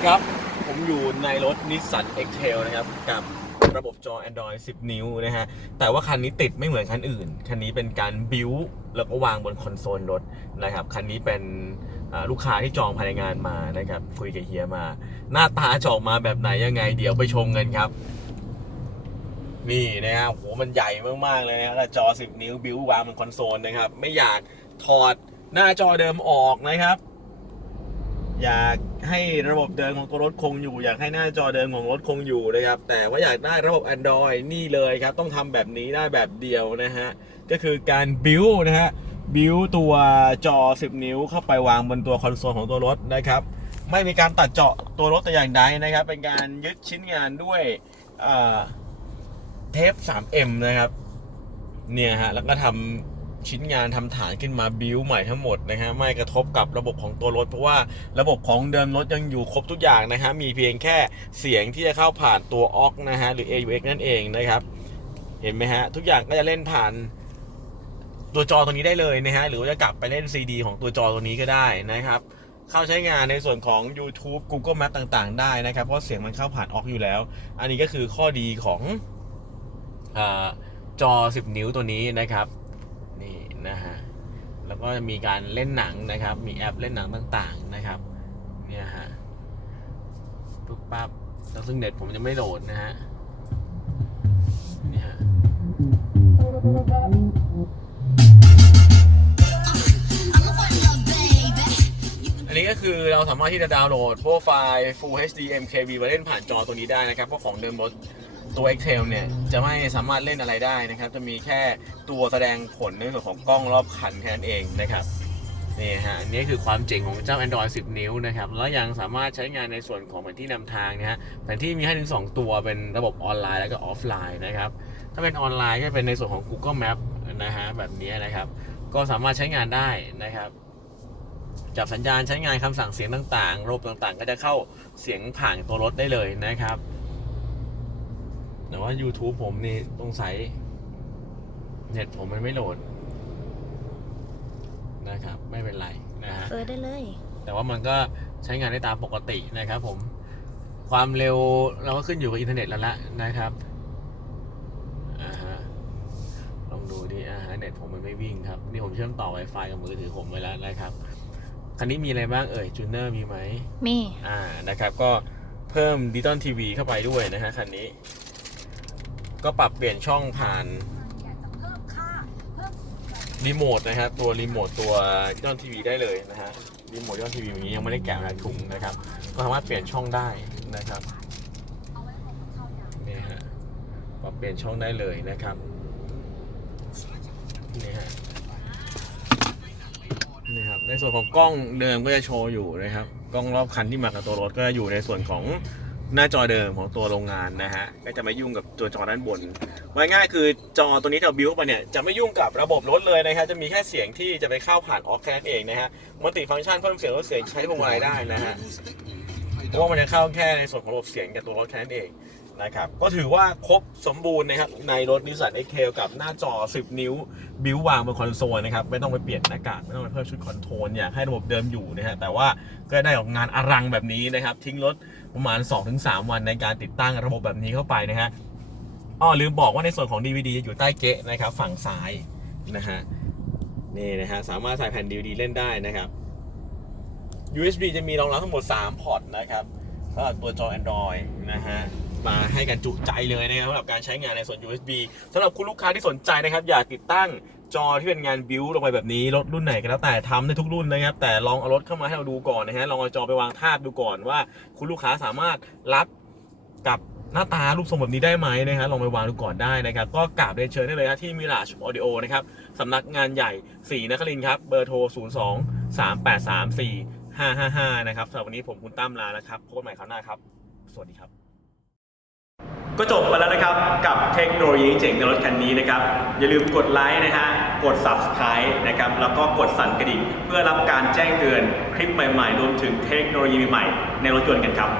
ดีครับ ผมอยู่ในรถ Nissan X-Trail นะครับ กับระบบจอ Android 10 นิ้วนะฮะ แต่ว่าคันนี้ติดไม่เหมือนคันอื่น คันนี้เป็นการบิวแล้วก็วางบนคอนโซลรถนะครับ คันนี้เป็นลูกค้าที่จองภายในงานมานะครับ คุยกับเฮียมา หน้าตาจะออกมาแบบไหนยังไง เดี๋ยวไปชมกันครับ นี่นะครับโหมันใหญ่มากๆเลยนะครับจอ 10 นิ้วบิววางบนคอนโซลนะครับ ไม่อยากถอดหน้าจอเดิมออกนะครับ อยากให้ระบบเดิมของตัวรถคงอยู่ อยากให้หน้าจอเดิมของรถคงอยู่นะครับ แต่ว่าอยากได้ระบบ Android นี่เลยครับ ต้องทำแบบนี้ได้แบบเดียวนะฮะ ก็คือการบิวนะฮะบิวตัวจอ 10 นิ้วเข้าไปวางบนตัวคอนโซลของตัวรถนะครับ ไม่มีการตัดเจาะตัวรถแต่อย่างใดนะครับ เป็นการยึดชิ้นงานด้วยอ่าเทป 3M นะครับ เนี่ยฮะ แล้วก็ทำ ชิ้นงานทำฐานขึ้นมาบิวใหม่ทั้งหมดนะฮะไม่กระทบกับระบบของตัวรถ เพราะว่าระบบของเดิมรถยังอยู่ครบทุกอย่างนะฮะมีเพียงแค่เสียงที่จะเข้าผ่านตัวออกนะฮะหรือ AUX นั่นเองนะครับเห็นไหมฮะทุกอย่างก็จะเล่นผ่านตัวจอตัวนี้ได้เลยนะฮะหรือว่าจะกลับไปเล่น CD ของตัวจอตัวนี้ก็ได้นะครับเข้าใช้งานในส่วนของ YouTube Google Map ต่างๆ ได้นะครับ เพราะเสียงมันเข้าผ่านออกอยู่แล้ว อันนี้ก็คือข้อดีของอจอ 10 นิ้วตัวนี้นะครับ นะฮะแล้วก็มีการเล่นหนังนะครับ มีแอปเล่นหนังต่างๆนะครับเนี่ยฮะปุ๊บปั๊บแล้วซึ่งเน็ตผมยังไม่โหลดนะฮะเนี่ยฮะอันนี้ก็คือเราสามารถที่จะดาวน์โหลดพวกไฟล์ Full HD MKV มาเล่นผ่านจอตัวนี้ได้นะครับเพราะของเดิมรถ ตัว Excel เนี่ยจะไม่สามารถเล่นอะไรได้นะครับ จะมีแค่ตัวแสดงผลในส่วนของกล้องรอบคันแค่นั้นเองนะครับนี่ฮะอันนี่คือความเจ๋งของเจ้า Android 10 นิ้วนะครับ แล้วยังสามารถใช้งานในส่วนของแผนที่นำทางนะฮะแผนที่มีให้ถึง 2 ตัวเป็นระบบออนไลน์แล้วก็ออฟไลน์นะครับ ถ้าเป็นออนไลน์ก็เป็นในส่วนของ Google Map นะฮะแบบนี้นะครับ ก็สามารถใช้งานได้นะครับจับสัญญาณใช้งานคำสั่งเสียงต่างๆระบบต่างๆ ก็จะเข้าเสียงผ่านตัวรถได้เลยนะครับ แต่ว่า YouTube ผมนี่ตรงสายเน็ตผมมันไม่โหลด นะครับ ไม่เป็นไรนะฮะเปิดได้เลย แต่ว่ามันก็ใช้งานได้ตามปกตินะครับผมความเร็วเราก็ขึ้นอยู่กับอินเทอร์เน็ตแล้วละนะครับอ่าฮะลองดูดิอ่าฮะเน็ตผมมันไม่วิ่งครับ นี่ผมเชื่อมต่อ Wi-Fi กับมือถือผมไว้แล้วนะครับคันนี้มีอะไรบ้างเอ่ยจูเนอร์มีไหมมีอ่านะครับ ก็เพิ่มดิจิตอลทีวีเข้าไปด้วยนะฮะคันนี้ ก็ปรับเปลี่ยนช่องผ่านรีโมทนะครับตัวรีโมทตัวดิจิตอลทีวีได้เลยนะฮะรีโมทดิจิตอลทีวีอย่างนี้ยังไม่ได้แกะมาถุงนะครับ ก็สามารถเปลี่ยนช่องได้นะครับนี่ฮะปรับเปลี่ยนช่องได้เลยนะครับนี่ฮะนี่ครับในส่วนของกล้องเดิมก็จะโชว์อยู่นะครับกล้องรอบคันที่มากับตัวรถก็จะอยู่ในส่วนของ หน้าจอเดิมของตัวโรงงานนะฮะ ก็จะไม่ยุ่งกับตัวจอด้านบนว่าง่ายคือจอตัวนี้เราบิวไปเนี่ยจะไม่ยุ่งกับระบบรถเลยนะครับ จะมีแค่เสียงที่จะไปเข้าผ่านออกแค่นั้นเองนะฮะมัลติฟังก์ชันเพิ่มเสียงลดเสียงใช้พวงมาลัยได้นะฮะเพราะว่ามันจะเข้าแค่ในส่วนของระบบเสียงกับตัวรถแค่นั้นเอง นะครับ ก็ถือว่าครบสมบูรณ์นะครับในรถ Nissan X-Trail กับหน้าจอ 10 นิ้ว บิววางบนคอนโซลนะครับ ไม่ต้องไปเปลี่ยนหน้ากากไม่ต้องไปเพิ่มชุดคอนโทรลอยากให้ระบบเดิมอยู่นะฮะแต่ว่าก็ได้ออกงานอลังแบบนี้นะครับ ทิ้งรถประมาณ 2-3 วันในการติดตั้งระบบแบบนี้เข้าไปนะฮะอ้อลืมบอกว่าในส่วนของ DVD จะอยู่ใต้เกะนะครับฝั่งซ้ายนะฮะนี่นะฮะสามารถใส่แผ่น DVD เล่นได้นะครับ USB จะมีรองรับทั้งหมด 3 พอร์ตนะครับสำหรับตัวจอ Android นะฮะ มาให้กันจุใจเลยนะครับสำหรับการใช้งานในส่วน USB สำหรับคุณลูกค้าที่สนใจนะครับ อยากติดตั้งจอที่เป็นงานบิวลงไปแบบนี้รถรุ่นไหนก็แล้วแต่ทำได้ทุกรุ่นนะครับ แต่ลองเอารถเข้ามาให้เราดูก่อนนะฮะลองเอาจอไปวางทาบดูก่อนว่า คุณลูกค้าสามารถรับกับหน้าตารูปทรงแบบนี้ได้ไหมนะครับลองไปวางดูก่อนได้นะครับ ก็กราบเรียนเชิญได้เลยนะที่มิราชออดิโอนะครับสำนักงานใหญ่ศรีนครินทร์ครับ เบอร์โทร 0 2 3 8 3 4 555 นะครับสำหรับวันนี้ผมคุณตั้มลานะครับพบกันใหม่คราวหน้าครับ สวัสดีครับ ก็จบไปแล้วนะครับกับเทคโนโลยีเจ๋งในรถคันนี้นะครับ อย่าลืมกดไลค์นะฮะกด Subscribe นะครับ แล้วก็กดสั่นกระดิ่ง เพื่อรับการแจ้งเตือนคลิปใหม่ๆ รวมถึงเทคโนโลยีใหม่ในรถยนต์กันครับ